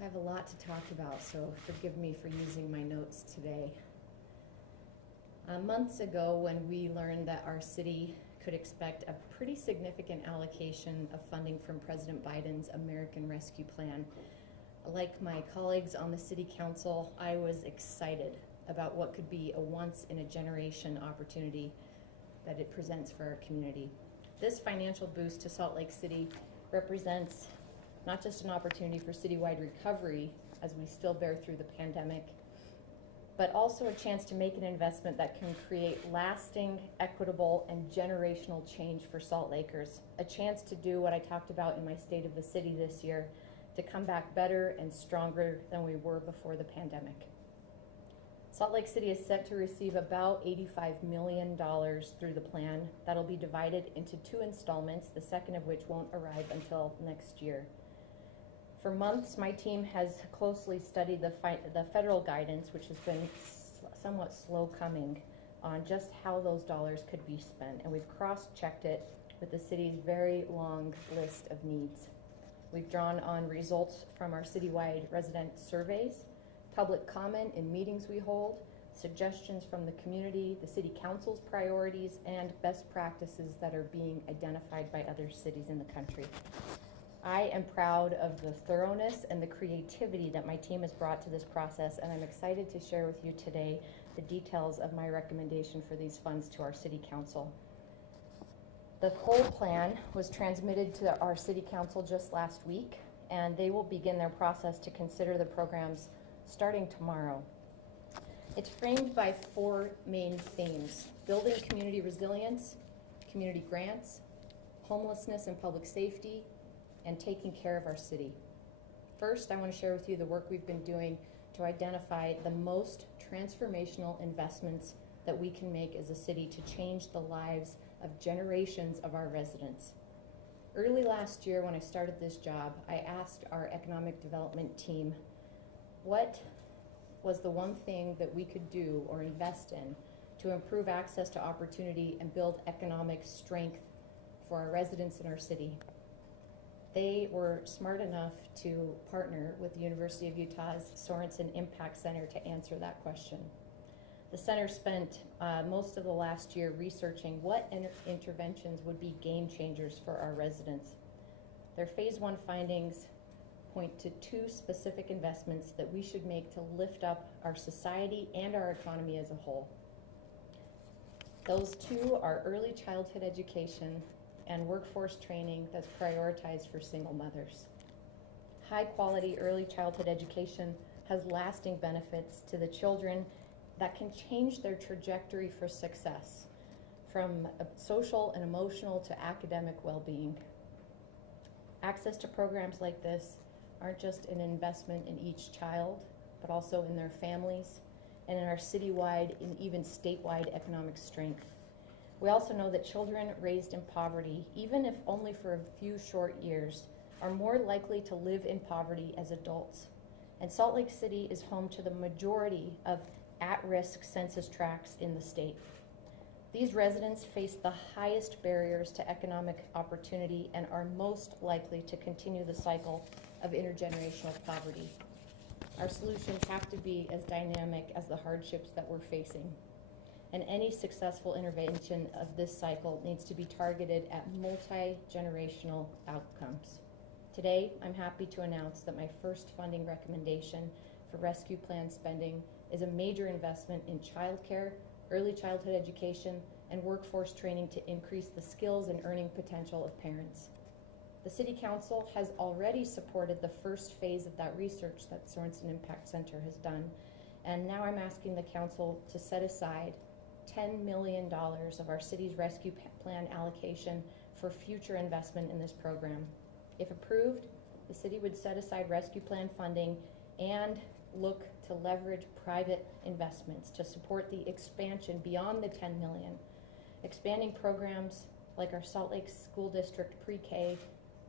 I have a lot to talk about, so forgive me for using my notes today. Months ago, when we learned that our city could expect a pretty significant allocation of funding from President Biden's American Rescue Plan, like my colleagues on the City Council, I was excited about what could be a once-in-a-generation opportunity that it presents for our community. This financial boost to Salt Lake City represents not just an opportunity for citywide recovery as we still bear through the pandemic, but also a chance to make an investment that can create lasting, equitable, and generational change for Salt Lakers. A chance to do what I talked about in my State of the City this year, to come back better and stronger than we were before the pandemic. Salt Lake City is set to receive about $85 million through the plan. That'll be divided into 2 installments, the second of which won't arrive until next year. For months, my team has closely studied the federal guidance, which has been somewhat slow coming, on just how those dollars could be spent. And we've cross-checked it with the city's very long list of needs. We've drawn on results from our citywide resident surveys, public comment in meetings we hold, suggestions from the community, the City Council's priorities, and best practices that are being identified by other cities in the country. I am proud of the thoroughness and the creativity that my team has brought to this process, and I'm excited to share with you today the details of my recommendation for these funds to our City Council. The whole plan was transmitted to our City Council just last week, and they will begin their process to consider the programs starting tomorrow. It's framed by 4 main themes: building community resilience, community grants, homelessness and public safety, and taking care of our city. First, I want to share with you the work we've been doing to identify the most transformational investments that we can make as a city to change the lives of generations of our residents. Early last year, when I started this job, I asked our economic development team, what was the one thing that we could do or invest in to improve access to opportunity and build economic strength for our residents in our city? They were smart enough to partner with the University of Utah's Sorensen Impact Center to answer that question. The center spent most of the last year researching what interventions would be game changers for our residents. Their phase 1 findings point to 2 specific investments that we should make to lift up our society and our economy as a whole. Those 2 are early childhood education and workforce training that's prioritized for single mothers. High quality early childhood education has lasting benefits to the children that can change their trajectory for success, from social and emotional to academic well-being. Access to programs like this aren't just an investment in each child, but also in their families and in our citywide and even statewide economic strength. We also know that children raised in poverty, even if only for a few short years, are more likely to live in poverty as adults. And Salt Lake City is home to the majority of at-risk census tracts in the state. These residents face the highest barriers to economic opportunity and are most likely to continue the cycle of intergenerational poverty. Our solutions have to be as dynamic as the hardships that we're facing. And any successful intervention of this cycle needs to be targeted at multi-generational outcomes. Today, I'm happy to announce that my first funding recommendation for rescue plan spending is a major investment in childcare, early childhood education, and workforce training to increase the skills and earning potential of parents. The City Council has already supported the first phase of that research that Sorensen Impact Center has done, and now I'm asking the Council to set aside $10 million of our city's rescue plan allocation for future investment in this program. If approved, the city would set aside rescue plan funding and look to leverage private investments to support the expansion beyond the $10 million, expanding programs like our Salt Lake School District pre-K,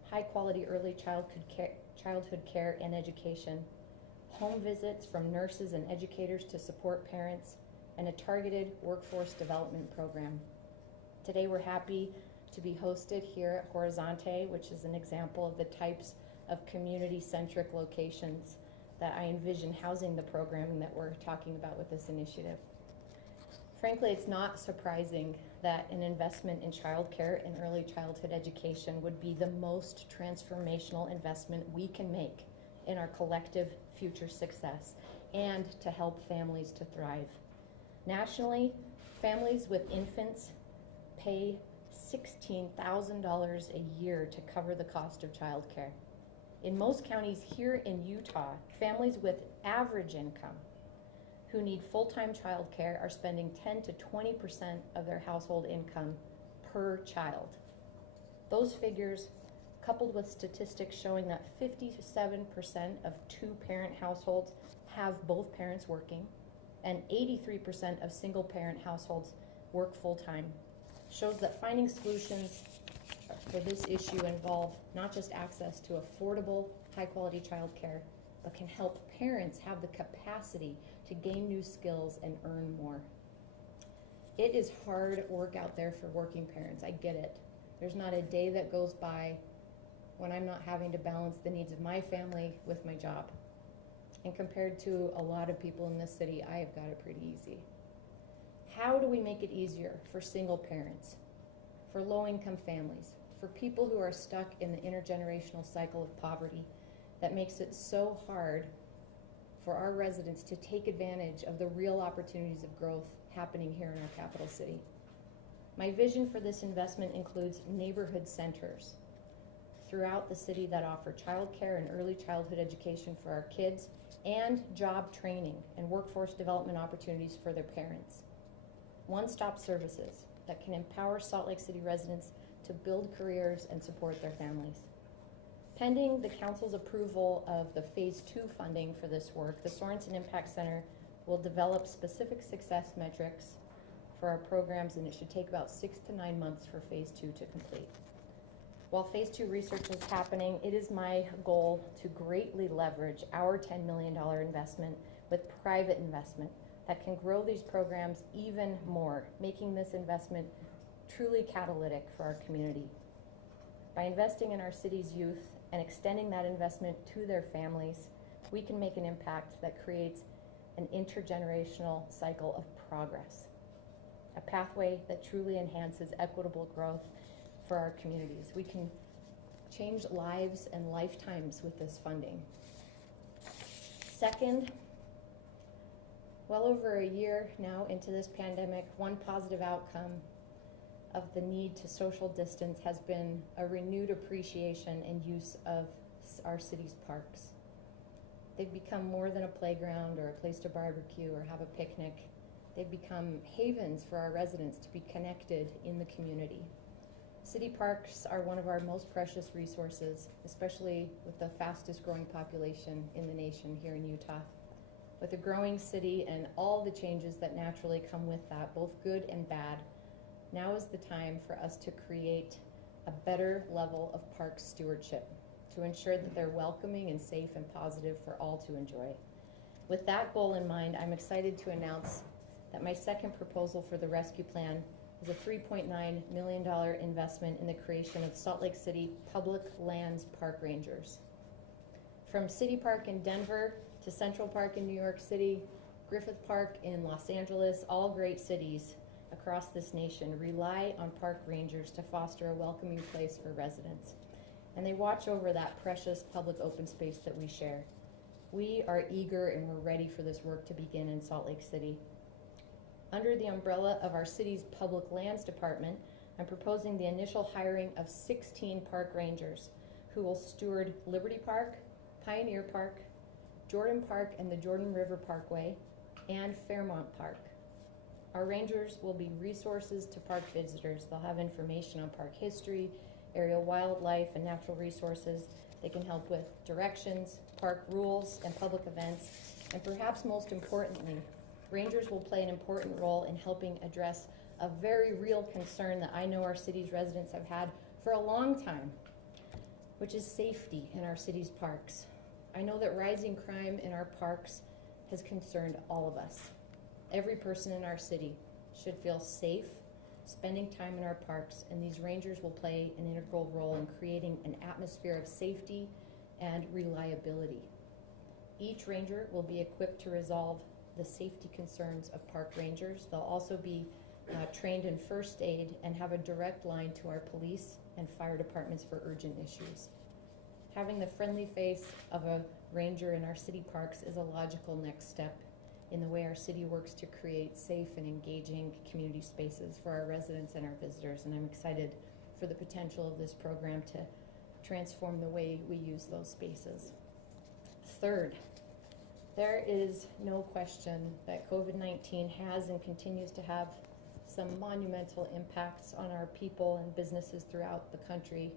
high-quality early childhood care and education, home visits from nurses and educators to support parents, and a targeted workforce development program. Today we're happy to be hosted here at Horizonte, which is an example of the types of community-centric locations that I envision housing the programming that we're talking about with this initiative. Frankly, it's not surprising that an investment in childcare and early childhood education would be the most transformational investment we can make in our collective future success and to help families to thrive. Nationally, families with infants pay $16,000 a year to cover the cost of childcare. In most counties here in Utah, families with average income who need full-time childcare are spending 10 to 20% of their household income per child. Those figures, coupled with statistics showing that 57% of two-parent households have both parents working, and 83% of single-parent households work full-time, shows that finding solutions for this issue involve not just access to affordable, high-quality childcare, but can help parents have the capacity to gain new skills and earn more. It is hard work out there for working parents. I get it. There's not a day that goes by when I'm not having to balance the needs of my family with my job. And compared to a lot of people in this city, I have got it pretty easy. How do we make it easier for single parents, for low-income families, for people who are stuck in the intergenerational cycle of poverty that makes it so hard for our residents to take advantage of the real opportunities of growth happening here in our capital city? My vision for this investment includes neighborhood centers throughout the city that offer childcare and early childhood education for our kids and job training and workforce development opportunities for their parents. One-stop services that can empower Salt Lake City residents to build careers and support their families. Pending the council's approval of the Phase 2 funding for this work, the Sorensen Impact Center will develop specific success metrics for our programs, and it should take about 6 to 9 months for Phase 2 to complete. While Phase 2 research is happening, it is my goal to greatly leverage our $10 million investment with private investment that can grow these programs even more, making this investment truly catalytic for our community. By investing in our city's youth and extending that investment to their families, we can make an impact that creates an intergenerational cycle of progress, a pathway that truly enhances equitable growth for our communities. We can change lives and lifetimes with this funding. Second, well over a year now into this pandemic, one positive outcome of the need to social distance has been a renewed appreciation and use of our city's parks. They've become more than a playground or a place to barbecue or have a picnic. They've become havens for our residents to be connected in the community. City parks are one of our most precious resources, especially with the fastest growing population in the nation here in Utah. With a growing city and all the changes that naturally come with that, both good and bad, now is the time for us to create a better level of park stewardship to ensure that they're welcoming and safe and positive for all to enjoy. With that goal in mind, I'm excited to announce that my second proposal for the rescue plan is a $3.9 million investment in the creation of Salt Lake City Public Lands Park Rangers. From City Park in Denver to Central Park in New York City, Griffith Park in Los Angeles, all great cities across this nation rely on park rangers to foster a welcoming place for residents. And they watch over that precious public open space that we share. We are eager and we're ready for this work to begin in Salt Lake City. Under the umbrella of our city's Public Lands Department, I'm proposing the initial hiring of 16 park rangers who will steward Liberty Park, Pioneer Park, Jordan Park and the Jordan River Parkway, and Fairmont Park. Our rangers will be resources to park visitors. They'll have information on park history, area wildlife, and natural resources. They can help with directions, park rules, and public events. And perhaps most importantly, rangers will play an important role in helping address a very real concern that I know our city's residents have had for a long time, which is safety in our city's parks. I know that rising crime in our parks has concerned all of us. Every person in our city should feel safe spending time in our parks, and these rangers will play an integral role in creating an atmosphere of safety and reliability. Each ranger will be equipped to resolve the safety concerns of park rangers. They'll also be trained in first aid and have a direct line to our police and fire departments for urgent issues. Having the friendly face of a ranger in our city parks is a logical next step in the way our city works to create safe and engaging community spaces for our residents and our visitors, and I'm excited for the potential of this program to transform the way we use those spaces. Third, there is no question that COVID-19 has and continues to have some monumental impacts on our people and businesses throughout the country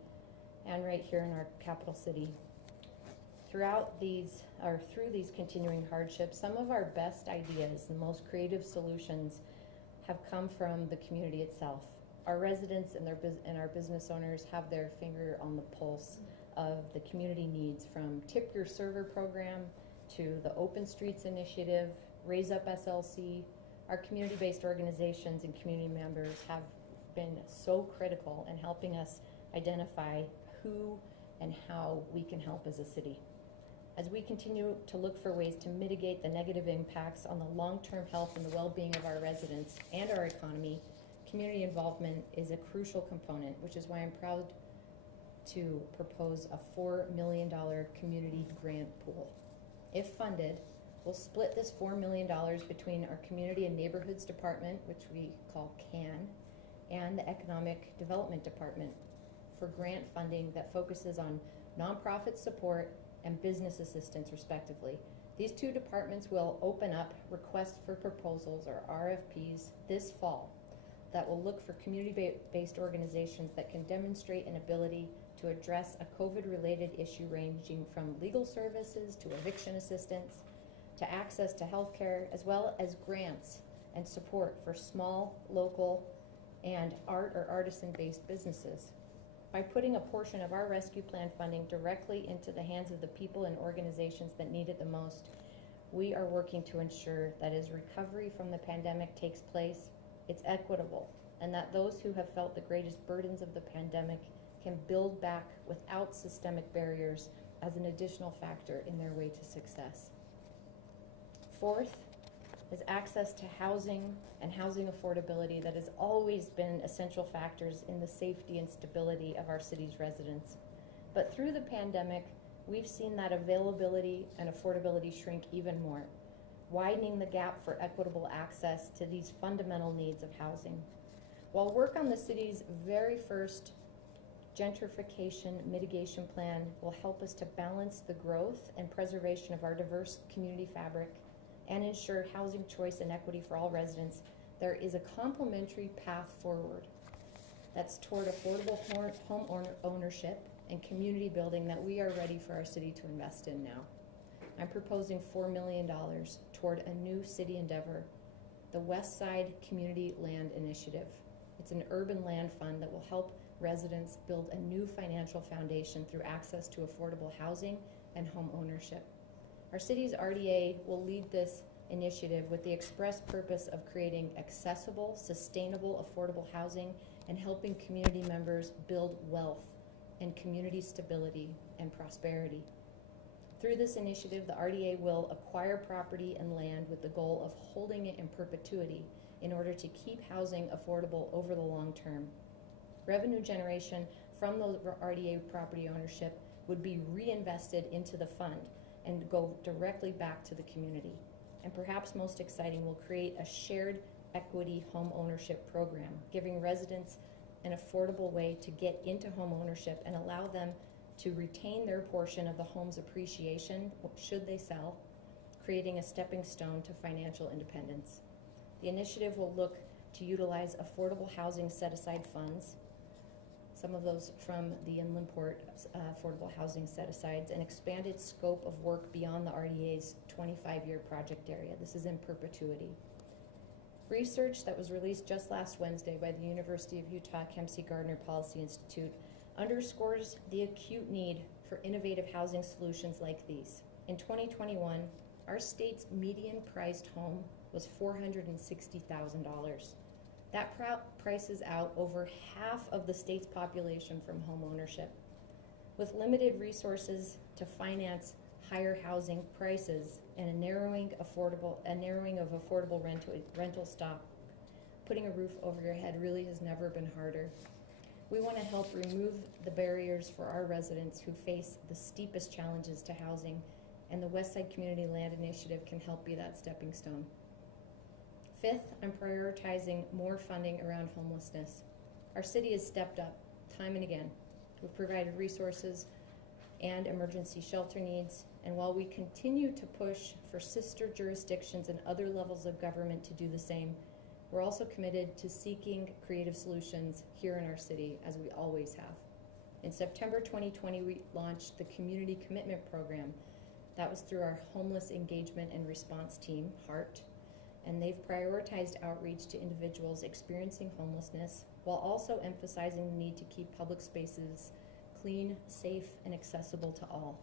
and right here in our capital city. Through these continuing hardships, some of our best ideas and most creative solutions have come from the community itself. Our residents and our business owners have their finger on the pulse of the community needs, from Tip Your Server program to the Open Streets Initiative, Raise Up SLC. Our community-based organizations and community members have been so critical in helping us identify who and how we can help as a city. As we continue to look for ways to mitigate the negative impacts on the long-term health and the well-being of our residents and our economy, community involvement is a crucial component, which is why I'm proud to propose a $4 million community grant pool. If funded, we'll split this $4 million between our Community and Neighborhoods Department, which we call CAN, and the Economic Development Department for grant funding that focuses on nonprofit support and business assistance, respectively. These two departments will open up requests for proposals, or RFPs, this fall that will look for community-based organizations that can demonstrate an ability to address a COVID-related issue ranging from legal services to eviction assistance to access to healthcare, as well as grants and support for small, local, and art or artisan-based businesses. By putting a portion of our rescue plan funding directly into the hands of the people and organizations that need it the most, we are working to ensure that as recovery from the pandemic takes place, it's equitable, and that those who have felt the greatest burdens of the pandemic can build back without systemic barriers as an additional factor in their way to success. Fourth is access to housing and housing affordability that has always been essential factors in the safety and stability of our city's residents. But through the pandemic, we've seen that availability and affordability shrink even more, widening the gap for equitable access to these fundamental needs of housing. While work on the city's very first gentrification mitigation plan will help us to balance the growth and preservation of our diverse community fabric and ensure housing choice and equity for all residents, there is a complementary path forward that's toward affordable home ownership and community building that we are ready for our city to invest in now. I'm proposing $4 million toward a new city endeavor, the West Side Community Land Initiative. It's an urban land fund that will help residents build a new financial foundation through access to affordable housing and home ownership. Our city's RDA will lead this initiative with the express purpose of creating accessible, sustainable, affordable housing and helping community members build wealth and community stability and prosperity. Through this initiative, the RDA will acquire property and land with the goal of holding it in perpetuity in order to keep housing affordable over the long term. Revenue generation from the RDA property ownership would be reinvested into the fund and go directly back to the community. And perhaps most exciting, we'll create a shared equity home ownership program, giving residents an affordable way to get into home ownership and allow them to retain their portion of the home's appreciation should they sell, creating a stepping stone to financial independence. The initiative will look to utilize affordable housing set-aside funds, some of those from the Inland Port affordable housing set-asides, and expand its scope of work beyond the RDA's 25-year project area. This is in perpetuity. Research that was released just last Wednesday by the University of Utah Kempsey Gardner Policy Institute underscores the acute need for innovative housing solutions like these. In 2021, our state's median priced home was $460,000. That prices out over half of the state's population from home ownership. With limited resources to finance higher housing prices and a narrowing of affordable rental stock, putting a roof over your head really has never been harder. We want to help remove the barriers for our residents who face the steepest challenges to housing, and the Westside Community Land Initiative can help be that stepping stone. Fifth, I'm prioritizing more funding around homelessness. Our city has stepped up time and again. We've provided resources and emergency shelter needs, and while we continue to push for sister jurisdictions and other levels of government to do the same, we're also committed to seeking creative solutions here in our city, as we always have. In September 2020, we launched the Community Commitment Program. That was through our Homeless Engagement and Response Team, HEART, and they've prioritized outreach to individuals experiencing homelessness while also emphasizing the need to keep public spaces clean, safe, and accessible to all.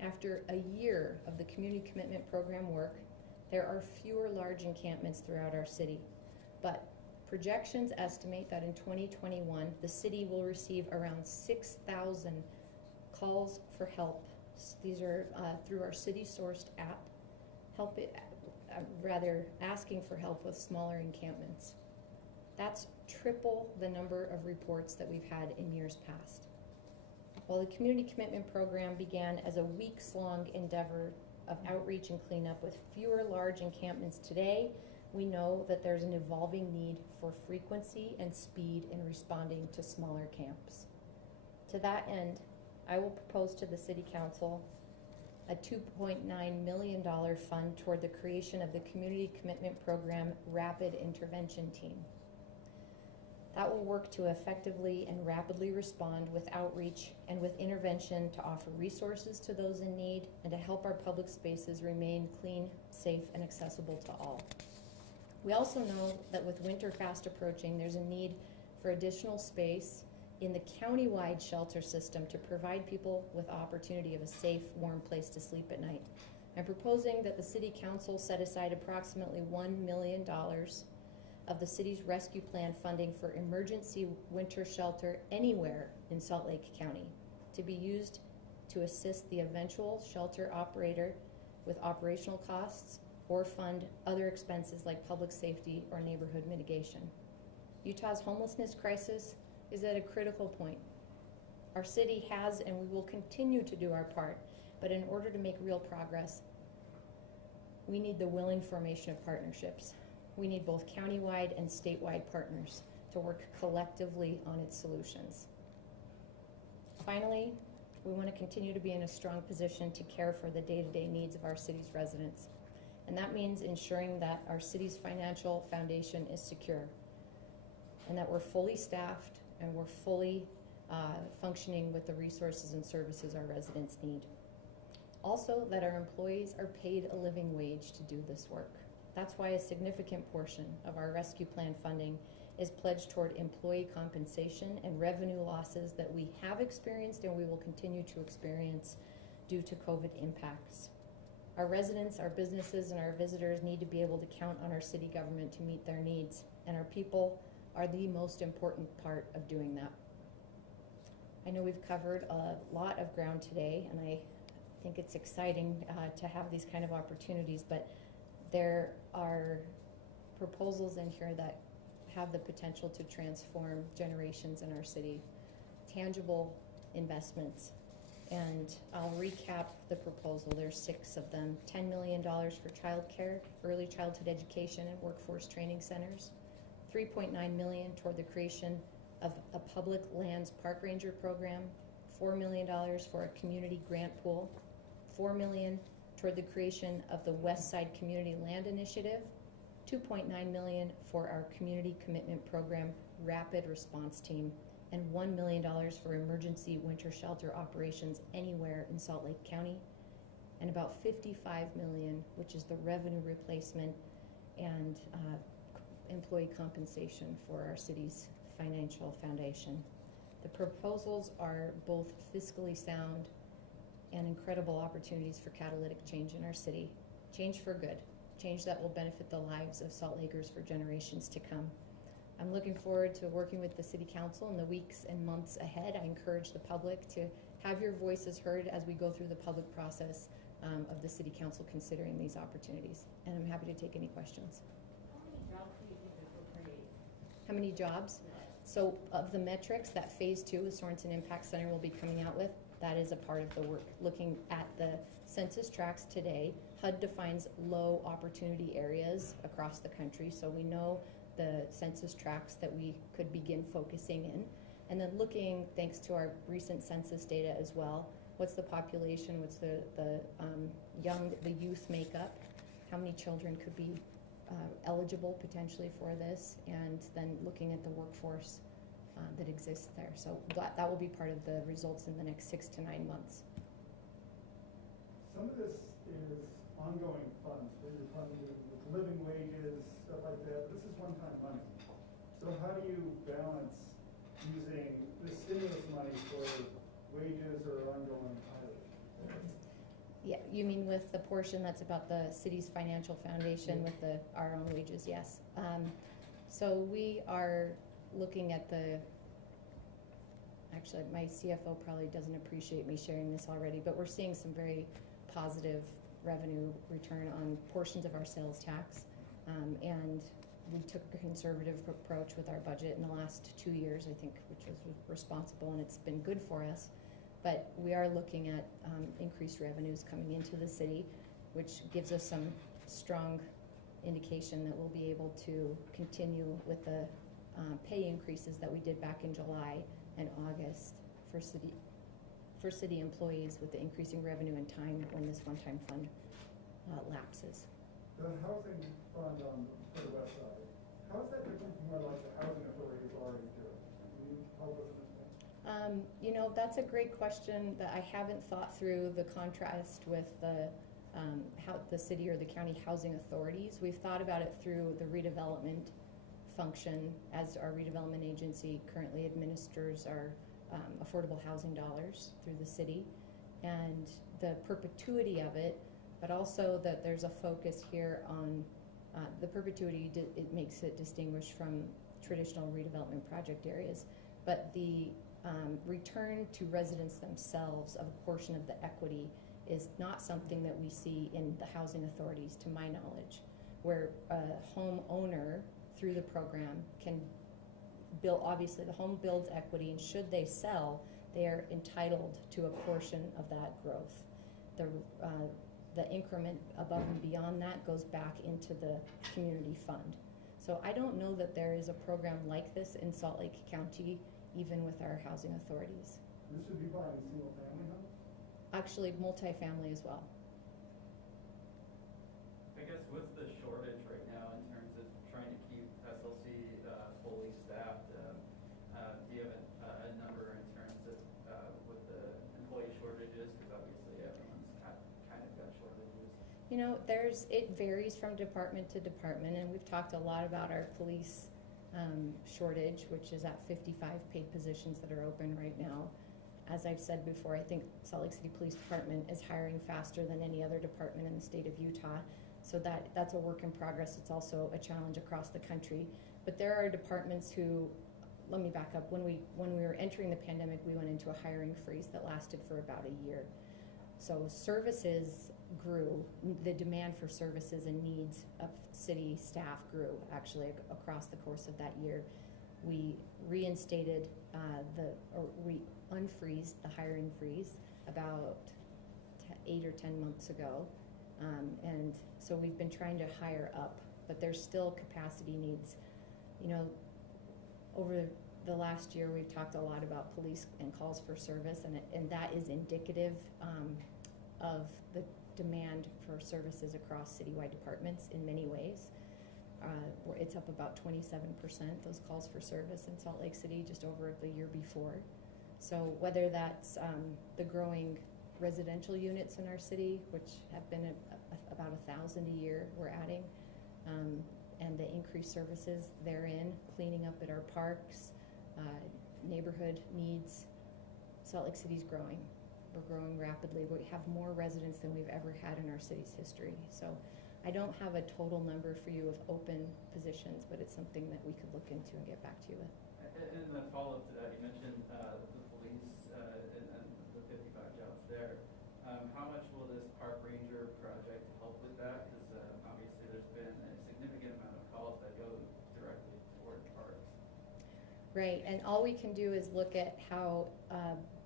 After a year of the Community Commitment Program work, there are fewer large encampments throughout our city, but projections estimate that in 2021, the city will receive around 6,000 calls for help. These are through our city-sourced app, asking for help with smaller encampments. That's triple the number of reports that we've had in years past. While the Community Commitment Program began as a weeks-long endeavor of outreach and cleanup with fewer large encampments today, we know that there's an evolving need for frequency and speed in responding to smaller camps. To that end, I will propose to the City Council a $2.9 million fund toward the creation of the Community Commitment Program Rapid Intervention Team. That will work to effectively and rapidly respond with outreach and with intervention to offer resources to those in need and to help our public spaces remain clean, safe, and accessible to all. We also know that with winter fast approaching, there's a need for additional space in the county-wide shelter system to provide people with opportunity of a safe, warm place to sleep at night. I'm proposing that the City Council set aside approximately $1 million of the city's rescue plan funding for emergency winter shelter anywhere in Salt Lake County to be used to assist the eventual shelter operator with operational costs or fund other expenses like public safety or neighborhood mitigation. Utah's homelessness crisis is at a critical point. Our city has and we will continue to do our part, but in order to make real progress, we need the willing formation of partnerships. We need both countywide and statewide partners to work collectively on its solutions. Finally, we want to continue to be in a strong position to care for the day-to-day needs of our city's residents. And that means ensuring that our city's financial foundation is secure and that we're fully staffed and we're fully functioning with the resources and services our residents need. Also, that our employees are paid a living wage to do this work. That's why a significant portion of our rescue plan funding is pledged toward employee compensation and revenue losses that we have experienced and we will continue to experience due to COVID impacts. Our residents, our businesses, and our visitors need to be able to count on our city government to meet their needs, and our people are the most important part of doing that. I know we've covered a lot of ground today, and I think it's exciting to have these kind of opportunities, but there are proposals in here that have the potential to transform generations in our city, tangible investments. And I'll recap the proposal. There's 6 of them. $10 million for childcare, early childhood education, and workforce training centers. $3.9 million toward the creation of a public lands park ranger program. $4 million for a community grant pool. $4 million toward the creation of the Westside Community Land Initiative. $2.9 million for our Community Commitment Program Rapid Response Team, and $1 million for emergency winter shelter operations anywhere in Salt Lake County, and about $55 million, which is the revenue replacement and employee compensation for our city's financial foundation. The proposals are both fiscally sound and incredible opportunities for catalytic change in our city. Change for good, change that will benefit the lives of Salt Lakers for generations to come. I'm looking forward to working with the City Council in the weeks and months ahead. I encourage the public to have your voices heard as we go through the public process of the City Council considering these opportunities. And I'm happy to take any questions. How many jobs do you think this will create? How many jobs? So of the metrics that Phase 2 with Sorensen Impact Center will be coming out with, that is a part of the work. Looking at the census tracts today, HUD defines low opportunity areas across the country, so we know the census tracts that we could begin focusing in. And then looking, thanks to our recent census data as well, what's the population, what's the youth makeup, how many children could be eligible potentially for this, and then looking at the workforce that exists there. So that will be part of the results in the next 6 to 9 months. Some of this is ongoing funds, where you're funding with living wages, stuff like that. This is one-time money. So how do you balance using the stimulus money for wages or ongoing items? Yeah, you mean with the portion that's about the city's financial foundation with our own wages? Yes. So we are looking at actually my CFO probably doesn't appreciate me sharing this already, but we're seeing some very positive revenue return on portions of our sales tax. And we took a conservative approach with our budget in the last 2 years, I think, which was responsible, and it's been good for us. But we are looking at increased revenues coming into the city, which gives us some strong indication that we'll be able to continue with the pay increases that we did back in July and August for city employees, with the increasing revenue and time when this one-time fund lapses. The housing fund for the west side, how is that different from what like the housing authority is already doing? Can you help us understand? You know, that's a great question that I haven't thought through the contrast with how the city or the county housing authorities. We've thought about it through the redevelopment function, as our redevelopment agency currently administers our affordable housing dollars through the city, and the perpetuity of it, but also that there's a focus here on the perpetuity. It makes it distinguished from traditional redevelopment project areas, but the return to residents themselves of a portion of the equity is not something that we see in the housing authorities, to my knowledge, where a homeowner through the program can build. Obviously the home builds equity, and should they sell, they are entitled to a portion of that growth. The increment above and beyond that goes back into the community fund. So I don't know that there is a program like this in Salt Lake County, even with our housing authorities. This would be buying single family homes? Actually, multifamily as well. I guess what's the shortage right now in terms of trying to keep SLC fully staffed? Do you have a number in terms of with the employee shortages? Because obviously everyone's kind of got shortages. You know, it varies from department to department, and we've talked a lot about our police shortage, which is at 55 paid positions that are open right now. As I've said before, I think Salt Lake City Police Department is hiring faster than any other department in the state of Utah. So that's a work in progress. It's also a challenge across the country. But there are departments who, let me back up, when we were entering the pandemic, we went into a hiring freeze that lasted for about a year. So services grew, the demand for services and needs of city staff grew actually across the course of that year. We reinstated we unfreezed the hiring freeze about 8 or 10 months ago. And so we've been trying to hire up, but there's still capacity needs. You know, over the last year we've talked a lot about police and calls for service, and that is indicative of the demand for services across citywide departments in many ways. It's up about 27%, those calls for service in Salt Lake City, just over the year before. So whether that's the growing residential units in our city, which have been about 1,000 a year we're adding, and the increased services therein, cleaning up at our parks, neighborhood needs, Salt Lake City's growing. We're growing rapidly. We have more residents than we've ever had in our city's history. So I don't have a total number for you of open positions, but it's something that we could look into and get back to you with. In the follow-up to that, you mentioned the police and the 55 Right, and all we can do is look at how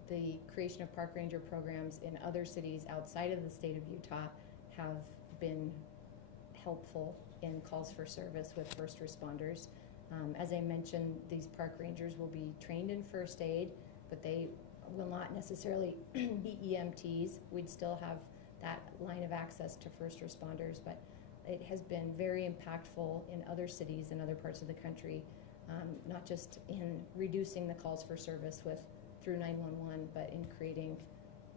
the creation of park ranger programs in other cities outside of the state of Utah have been helpful in calls for service with first responders. As I mentioned, these park rangers will be trained in first aid, but they will not necessarily be EMTs. We'd still have that line of access to first responders, but it has been very impactful in other cities and other parts of the country, not just in reducing the calls for service through 911, but in creating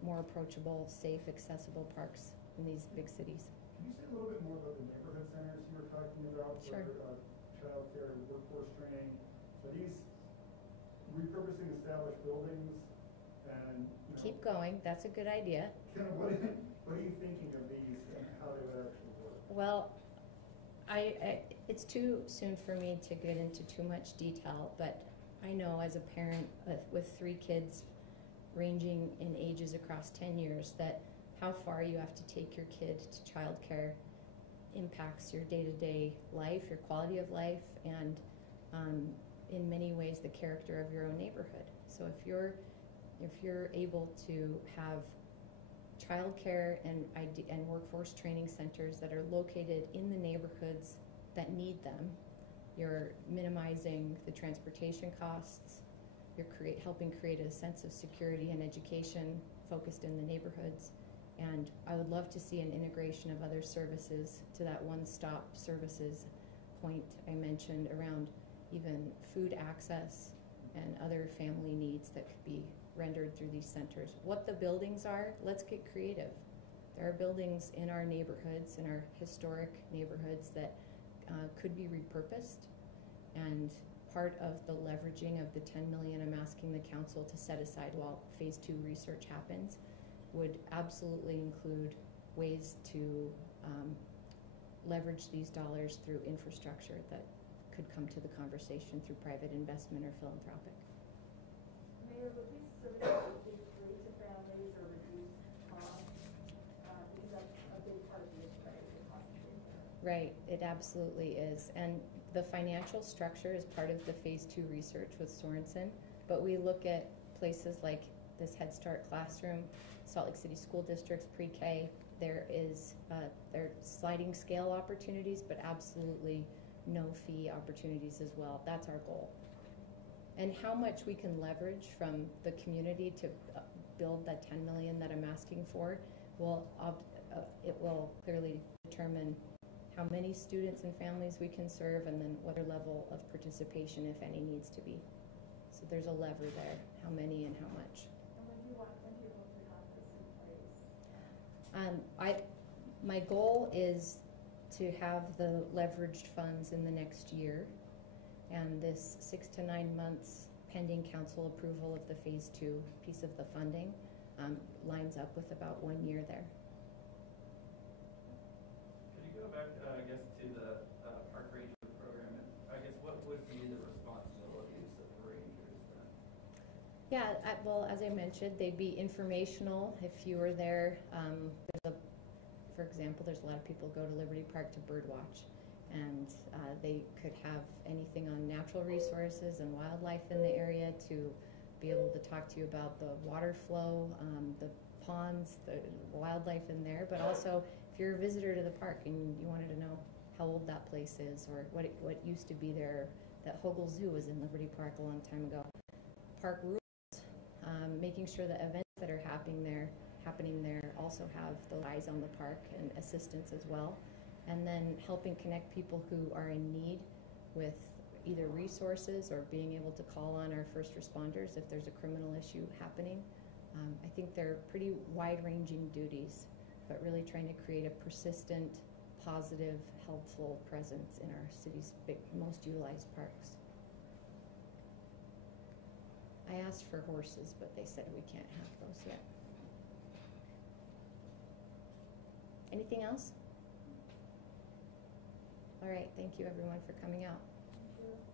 more approachable, safe, accessible parks in these big cities. Can you say a little bit more about the neighborhood centers you were talking about? Sure. For childcare, workforce training. Are these repurposing established buildings and, you know, Keep going, that's a good idea. kind of what are you thinking of these and how they would actually work? Well, it's too soon for me to get into too much detail, but I know as a parent with 3 kids ranging in ages across 10 years that how far you have to take your kid to childcare impacts your day-to-day life, your quality of life, and in many ways the character of your own neighborhood. So if you're able to have childcare and workforce training centers that are located in the neighborhoods that need them, you're minimizing the transportation costs, you're helping create a sense of security and education focused in the neighborhoods. And I would love to see an integration of other services to that one-stop services point I mentioned around even food access and other family needs that could be rendered through these centers. What the buildings are, let's get creative. There are buildings in our neighborhoods, in our historic neighborhoods that could be repurposed, and part of the leveraging of the $10 million I'm asking the council to set aside while phase 2 research happens would absolutely include ways to leverage these dollars through infrastructure that could come to the conversation through private investment or philanthropic. Mayor, would these services be free to families or reduce costs? Because that's a big part of the issue, right? The cost of daycare. Right, it absolutely is. And the financial structure is part of the phase 2 research with Sorensen, but we look at places like this Head Start classroom, Salt Lake City School District's pre-K. There are sliding scale opportunities, but absolutely no fee opportunities as well. That's our goal. And how much we can leverage from the community to build that 10 million that I'm asking for it will clearly determine how many students and families we can serve, and then what their level of participation, if any, needs to be. So there's a lever there, how many and how much. And when do you hope to have this in place? My goal is to have the leveraged funds in the next year, and this 6 to 9 months pending council approval of the phase 2 piece of the funding lines up with about 1 year there. Could you go back, I guess, to the park ranger program? And I guess what would be the responsibilities of the rangers then? Yeah, well, as I mentioned, they'd be informational. If you were there, for example, there's a lot of people who go to Liberty Park to birdwatch, and they could have anything on natural resources and wildlife in the area to be able to talk to you about the water flow, the ponds, the wildlife in there, but also if you're a visitor to the park and you wanted to know how old that place is or what used to be there, that Hogle Zoo was in Liberty Park a long time ago. Park rules, making sure the events that are happening there also have the eyes on the park and assistance as well, and then helping connect people who are in need with either resources or being able to call on our first responders if there's a criminal issue happening. I think they're pretty wide-ranging duties, but really trying to create a persistent, positive, helpful presence in our city's most utilized parks. I asked for horses, but they said we can't have those yet. Anything else? All right, thank you everyone for coming out. Thank you.